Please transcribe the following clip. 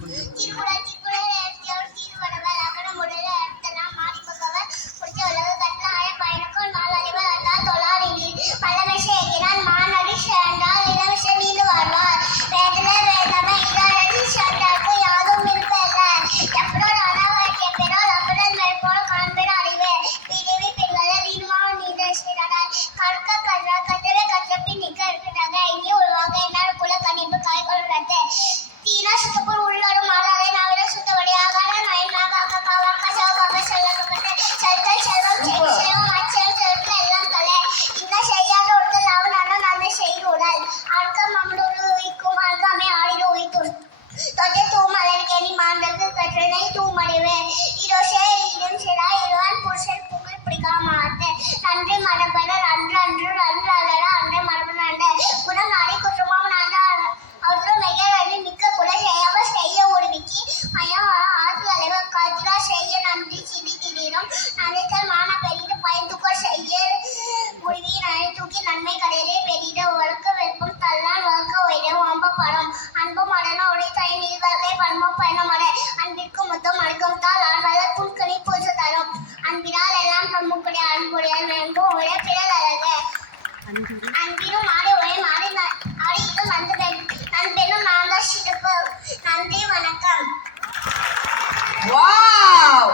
你。la cal. ¡Wow!